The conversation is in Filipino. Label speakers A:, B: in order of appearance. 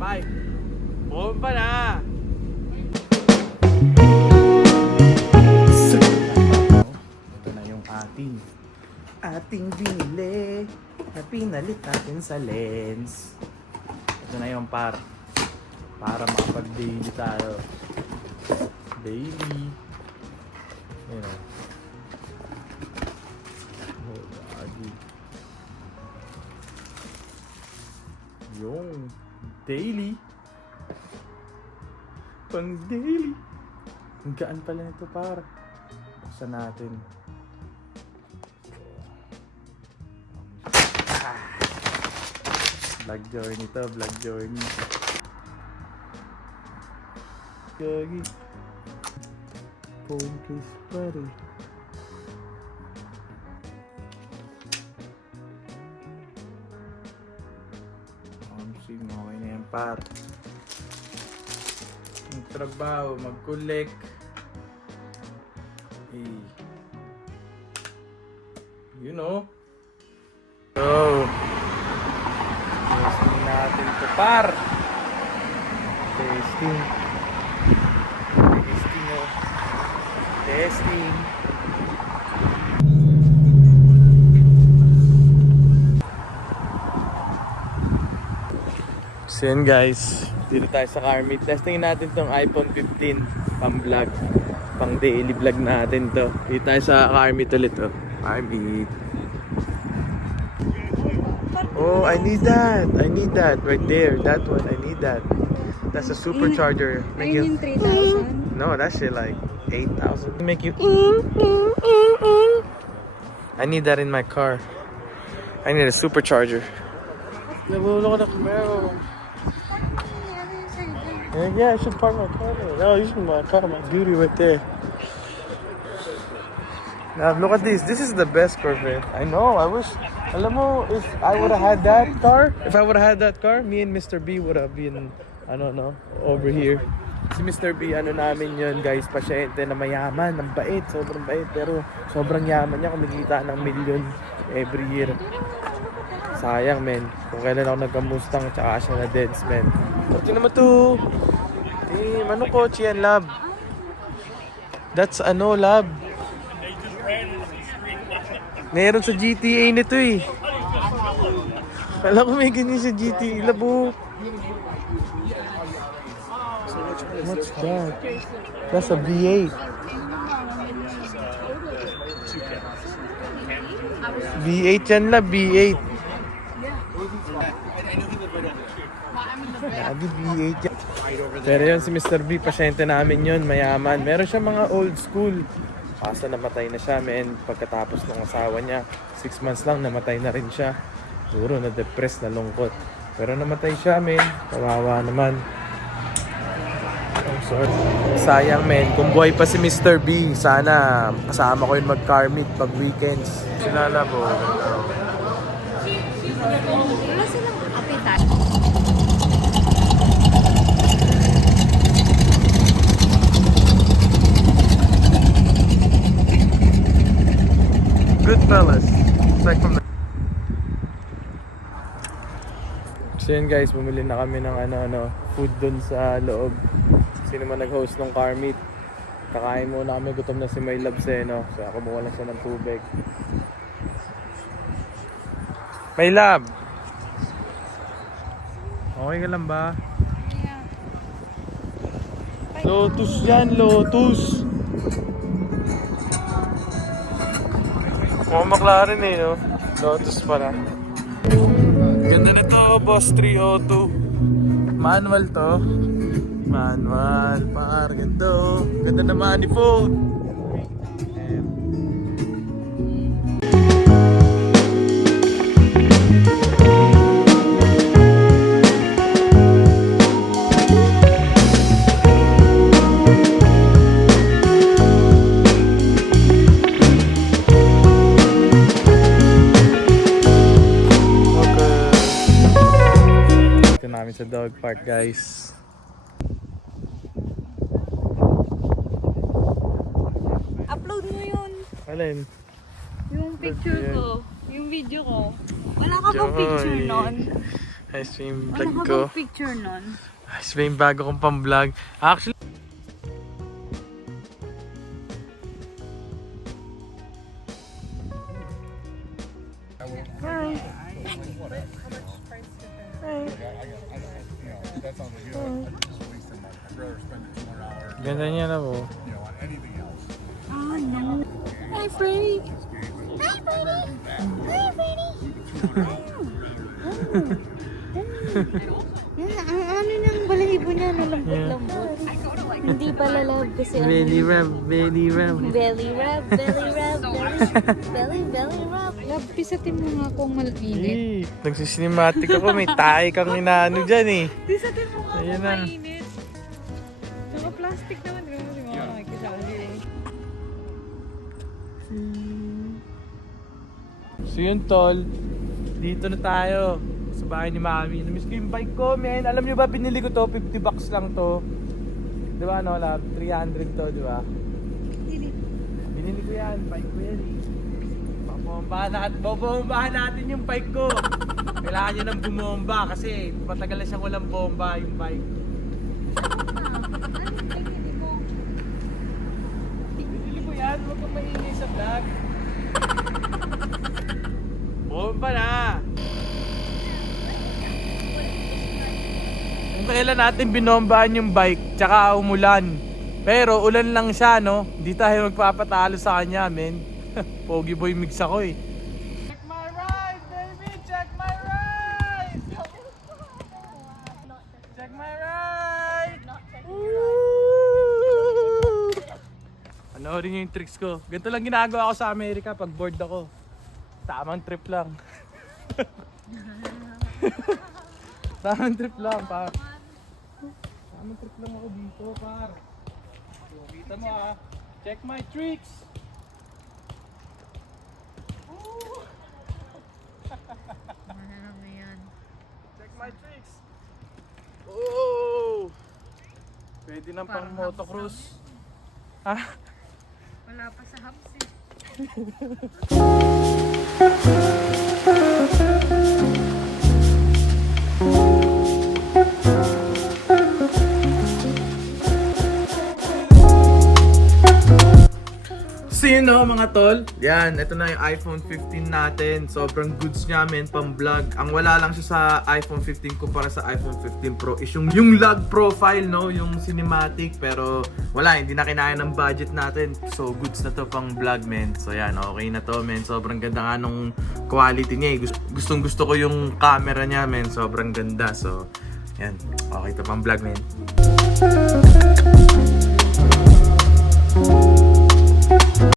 A: Bye. Bomba na. Ito na yung ating ating binili na pinalit natin sa lens. Ito na yung par para makapag-daily tayo. Daily. Yun o. Oh. Yung daily. Pang daily. Ang gaan pala nito par. Buksan natin. Ah. Vlog journey to, vlog journey. Gagi. Phone case pa rin. Okay na yan par. Ang trabaho, mag-collect. Eh. You know. So, testing natin to par. Testing. Testing oh. Testing. So yun guys, dito tayo sa car meet. Testing natin tong iPhone 15 pang vlog. Pang daily vlog natin to. Dito tayo sa car meet ulit oh. Car meet. Oh, I need that. I need that right there. That one, I need that. That's a supercharger. Make you,
B: yung 3,000.
A: no, that shit like 8,000. Make you. I need that in my car. I need a supercharger. Nabulo ko na Camaro. Yeah, yeah, I should park my car there. No, you should my car, my beauty right there. Now look at this. This is the best Corvette. I know. I wish. Alam mo, if I would have had that car, if I would have had that car, me and Mr. B would have been, I don't know, over here. Si Mr. B, ano namin yun, guys, pasyente na mayaman, ng bait, sobrang bait, pero sobrang yaman niya, kumikita ng million every year. Sayang, men. Kung kailan ako nagka-Mustang, tsaka siya na Deds, men. Pati naman to. Eh, ano kotse yan, lab? That's ano, lab? Meron sa GTA nito eh. Alam ko may ganyan sa GTA, labo. What's that? That's a V8. V8 yan la, V8. Lagi V8 yan. Pero yun si Mr. B, pasyente namin yun, mayaman. Meron siya mga old school. Kaso namatay na siya, men. Pagkatapos ng asawa niya, 6 months lang, namatay na rin siya. Siguro na-depress, na lungkot. Pero namatay siya, men. Kawawa naman. I'm sorry. Sayang, men. Kung buhay pa si Mr. B, sana kasama ko yung mag-car meet pag weekends. Sinala po.
B: Wala silang appetite.
A: Fellas. Like from the... So yun guys, bumili na kami ng ano ano food dun sa loob. Sino man nag-host ng car meet. Kakain muna kami, gutom na si My Loves eh, no? So ako kumuha lang siya ng tubig. My Love! Okay ka lang ba? Lotus yan, Lotus! Mukhang McLaren eh, no? Lotus pala. Ganda na to, Boss 302. Manual to. Manual, par. Ganda oh. Ganda na manifold. Park guys.
B: Upload mo yun.
A: Alin?
B: Yung picture ko. Yung video ko. Wala ka bang picture nun?
A: Ice cream vlog
B: ka
A: ko.
B: bang picture nun?
A: Ice cream bago kong pang-vlog. Actually, Ganda niya na po.
B: Ah, no. Hi, Freddy! Hi, Freddy! Hi, Freddy! Ano ng balahibo niya, no, lambot-lambot. Hindi pala love kasi ano.
A: Belly rub, belly rub.
B: Belly rub, belly rub, belly, belly, belly rub. Pisatin mo nga kung malinit.
A: Eh, nagsisinematic ako. May tae kang inaano dyan eh.
B: Pisatin mo nga
A: Ayan
B: kung
A: na.
B: mainit. Naka-plastic naman, di? Di ba nakikisali eh.
A: So yun tol, dito na tayo sa bahay ni Mami. Namiss ko yung bike ko, men. Alam nyo ba, binili ko to, 50 bucks lang to. Di ba, no, lab? 300 to, di ba? Binili ko yan, bike ko yan eh. Babombahan natin, babombahan natin yung bike ko. Kailangan nyo nang bumomba kasi matagal na siyang walang bomba yung bike. Binili ko yan, huwag kang maingay sa vlog. Bomba na! Kung kailan natin binombahan yung bike, tsaka umulan. Pero ulan lang siya, no? Hindi tayo magpapatalo sa kanya, men. Pogi boy mix ako eh. Check my ride, baby! Check my ride! Check my ride! Panoorin niyo yung tricks ko. Ganito lang ginagawa ko sa Amerika pag bored ako. Tamang trip lang. Tamang trip lang, par. Tamang trip lang ako dito, par. So, kita mo ah. Check my tricks. Woo! Check my tricks. Oh! Pwede nang pang
B: Parang
A: motocross. Ha?
B: Wala pa sa hubs eh.
A: So yun mga tol. Yan, ito na yung iPhone 15 natin. Sobrang goods niya men, pang vlog. Ang wala lang siya sa iPhone 15 kumpara sa iPhone 15 Pro is yung, yung log profile, no? Yung cinematic. Pero wala, hindi na kinaya ng budget natin. So goods na to pang vlog, men. So yan, okay na to, men. Sobrang ganda nga nung quality niya. eh. Gust- Gustong gusto ko yung camera niya, men. Sobrang ganda. So, yan. Okay to pang vlog, men.